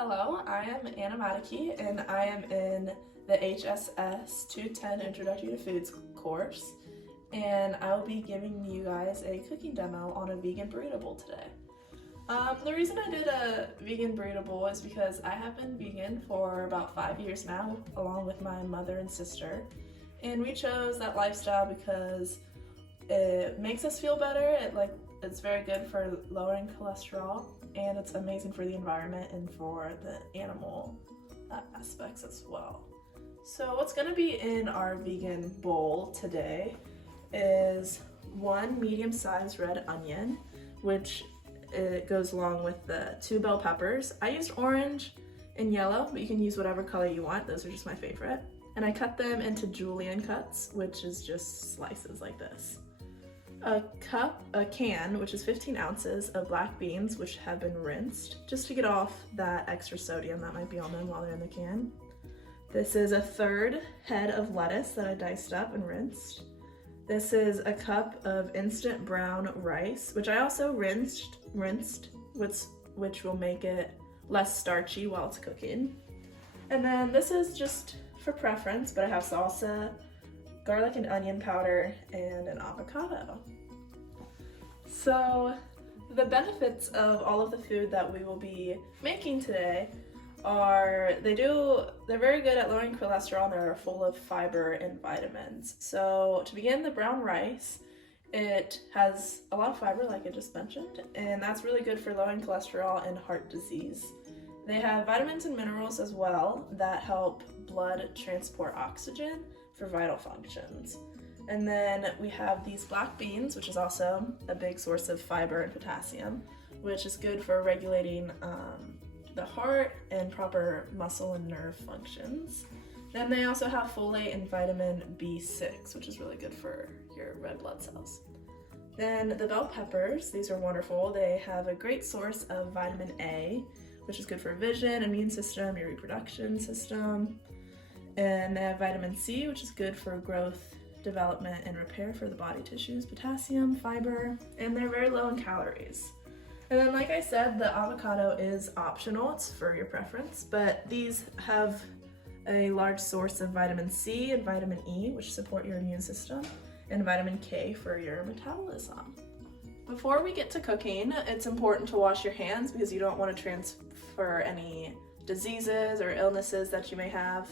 Hello, I am Anna Madachy, and I am in the HSS 210 Introductory to Foods course, and I will be giving you guys a cooking demo on a vegan burrito bowl today. The reason I did a vegan burrito bowl is because I have been vegan for about 5 years now, along with my mother and sister, and we chose that lifestyle because it makes us feel better. It's very good for lowering cholesterol, and it's amazing for the environment and for the animal aspects as well. So what's going to be in our vegan bowl today is 1 medium-sized red onion, which it goes along with the 2 bell peppers. I used orange and yellow, but you can use whatever color you want. Those are just my favorite. And I cut them into julienne cuts, which is just slices like this. A can, which is 15 ounces of black beans, which have been rinsed, just to get off that extra sodium that might be on them while they're in the can. This is a 1/3 head of lettuce that I diced up and rinsed. This is a cup of instant brown rice, which I also rinsed, which will make it less starchy while it's cooking. And then this is just for preference, but I have salsa, garlic and onion powder, and an avocado. So the benefits of all of the food that we will be making today are they're very good at lowering cholesterol, and they're full of fiber and vitamins. So to begin, the brown rice, it has a lot of fiber like I just mentioned, and that's really good for lowering cholesterol and heart disease. They have vitamins and minerals as well that help blood transport oxygen for vital functions. And then we have these black beans, which is also a big source of fiber and potassium, which is good for regulating the heart and proper muscle and nerve functions. Then they also have folate and vitamin B6, which is really good for your red blood cells. Then the bell peppers, these are wonderful. They have a great source of vitamin A, which is good for vision, immune system, your reproduction system. And they have vitamin C, which is good for growth, development, and repair for the body tissues, potassium, fiber, and they're very low in calories. And then, like I said, the avocado is optional, it's for your preference, but these have a large source of vitamin C and vitamin E, which support your immune system, and vitamin K for your metabolism. Before we get to cooking, it's important to wash your hands because you don't want to transfer any diseases or illnesses that you may have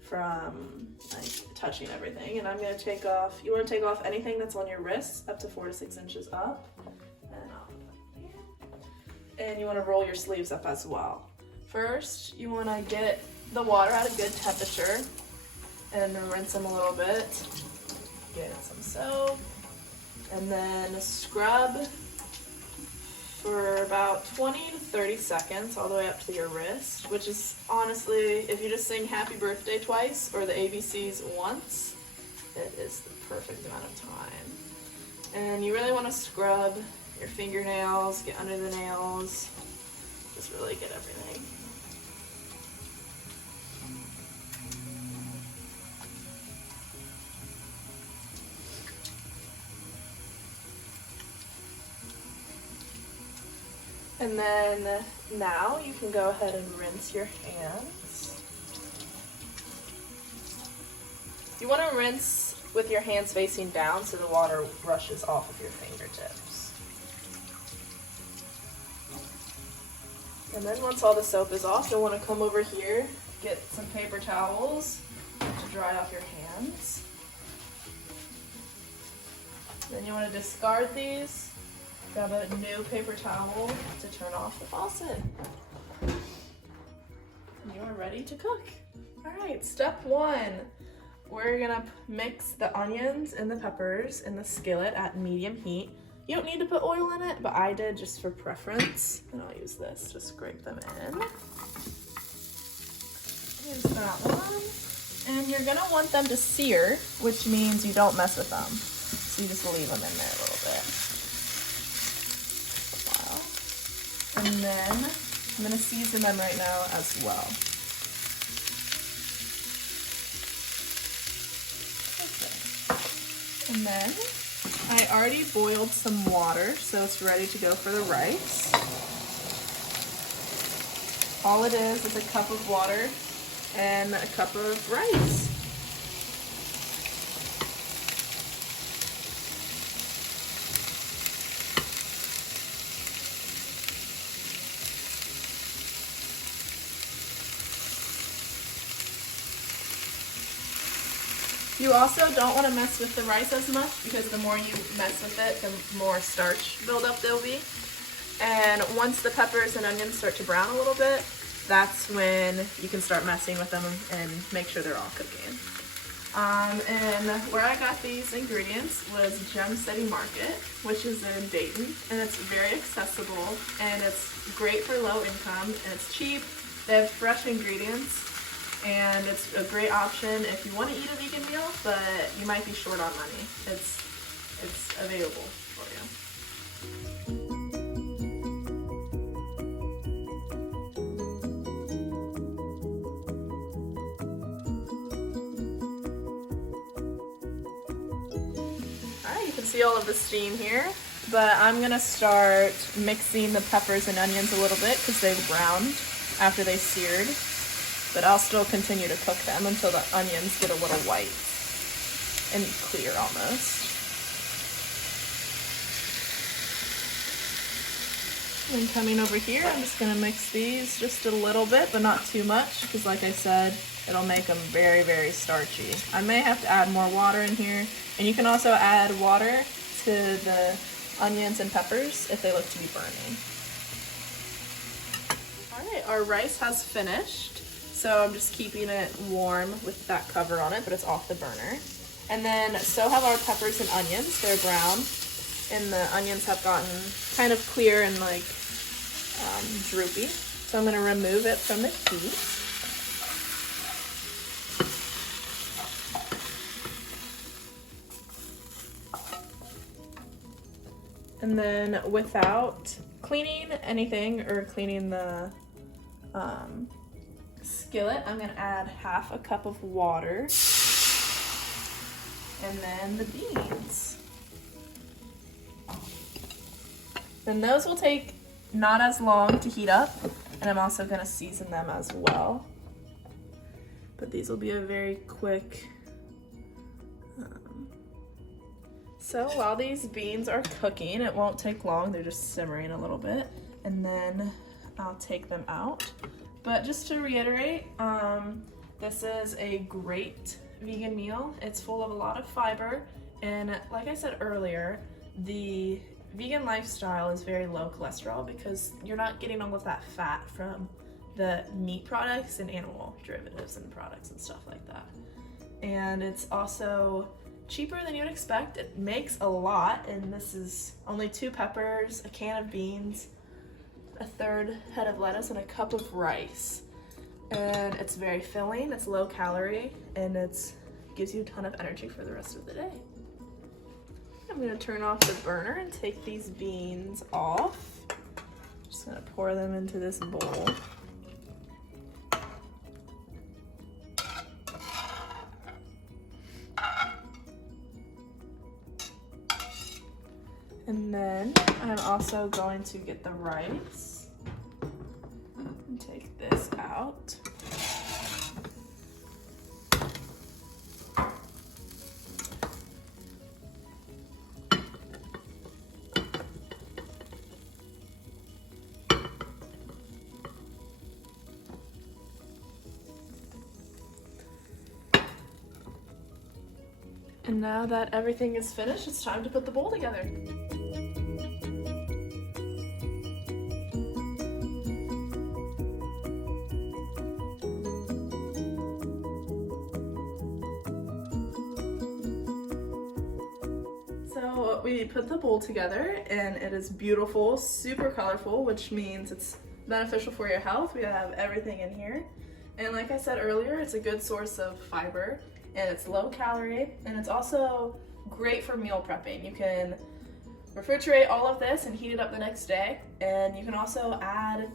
from touching everything. And I'm going to take off, you want to take off anything that's on your wrists up to 4 to 6 inches up. And I'll put it here. And you want to roll your sleeves up as well. First, you want to get the water at a good temperature and rinse them a little bit. Get some soap. And then scrub for about 20 to 30 seconds all the way up to your wrist, which is honestly, if you just sing happy birthday twice or the ABCs once, it is the perfect amount of time. And you really want to scrub your fingernails, get under the nails, just really get everything. And then now you can go ahead and rinse your hands. You want to rinse with your hands facing down so the water rushes off of your fingertips. And then once all the soap is off, you'll want to come over here, get some paper towels to dry off your hands. Then you want to discard these. Grab a new paper towel to turn off the faucet. You are ready to cook. All right, step 1. We're gonna mix the onions and the peppers in the skillet at medium heat. You don't need to put oil in it, but I did just for preference. And I'll use this to scrape them in. Here's that one. And you're gonna want them to sear, which means you don't mess with them. So you just leave them in there a little bit. And then I'm going to season them right now as well. Okay. And then I already boiled some water, so it's ready to go for the rice. All it is a cup of water and a cup of rice. You also don't want to mess with the rice as much because the more you mess with it, the more starch buildup there'll be. And once the peppers and onions start to brown a little bit, that's when you can start messing with them and make sure they're all cooking. And where I got these ingredients was Gem City Market, which is in Dayton, and it's very accessible and it's great for low income and it's cheap. They have fresh ingredients and it's a great option if you want to eat a vegan meal, but you might be short on money. It's available for you. You can see all of the steam here, but I'm gonna start mixing the peppers and onions a little bit because they've browned after they seared, but I'll still continue to cook them until the onions get a little white and clear almost. And coming over here, I'm just gonna mix these just a little bit, but not too much, because like I said, it'll make them very, very starchy. I may have to add more water in here, and you can also add water to the onions and peppers if they look to be burning. All right, our rice has finished, so I'm just keeping it warm with that cover on it, but it's off the burner. And then so have our peppers and onions. They're brown, and the onions have gotten kind of clear and like droopy. So I'm gonna remove it from the heat. And then without cleaning anything or cleaning the skillet, I'm gonna add half a cup of water and then the beans. Then those will take not as long to heat up, and I'm also gonna season them as well. But these will be a very quick. So while these beans are cooking, it won't take long, they're just simmering a little bit, and then I'll take them out. But just to reiterate, this is a great vegan meal. It's full of a lot of fiber, and like I said earlier, the vegan lifestyle is very low cholesterol because you're not getting all of that fat from the meat products and animal derivatives and products and stuff like that. And it's also cheaper than you would expect. It makes a lot, and this is only 2 peppers, a can of beans, a 1/3 head of lettuce, and a cup of rice. And it's very filling, it's low calorie, and it gives you a ton of energy for the rest of the day. I'm gonna turn off the burner and take these beans off. Just gonna pour them into this bowl. And then I'm also going to get the rice and take this out. And now that everything is finished, it's time to put the bowl together. So we put the bowl together and it is beautiful, super colorful, which means it's beneficial for your health. We have everything in here. And like I said earlier, it's a good source of fiber and it's low calorie, and it's also great for meal prepping. You can refrigerate all of this and heat it up the next day. And you can also add,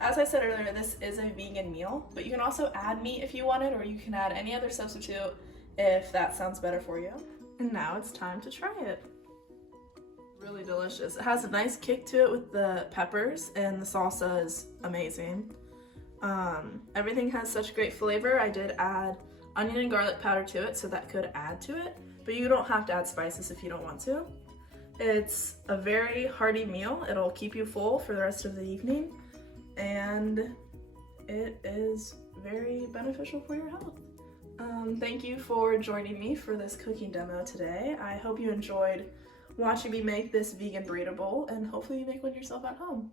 as I said earlier, this is a vegan meal, but you can also add meat if you want it, or you can add any other substitute if that sounds better for you. And now it's time to try it. Really delicious. It has a nice kick to it with the peppers, and the salsa is amazing. Everything has such great flavor. I did add onion and garlic powder to it, so that could add to it, but you don't have to add spices if you don't want to. It's a very hearty meal. It'll keep you full for the rest of the evening, and it is very beneficial for your health. Thank you for joining me for this cooking demo today. I hope you enjoyed watching me make this vegan burrito bowl, and hopefully you make one yourself at home.